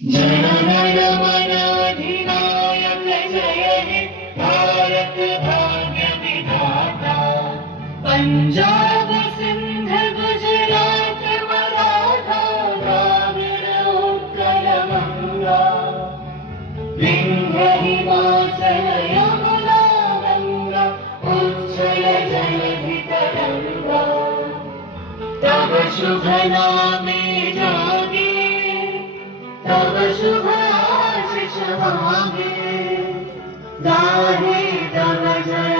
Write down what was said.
जनगण मन अधिनायक जय हे भारत भाग्य विधाता। पंजाब सिंध गुजरात मराठा द्राविड़ उत्कल गंगा। विंध्य हिमाचल यमुना गंगा उच्चल जलधि तरंगा। तब शुभ नामे जागे तब शुभ आशीष मांगे। गाहे तब जय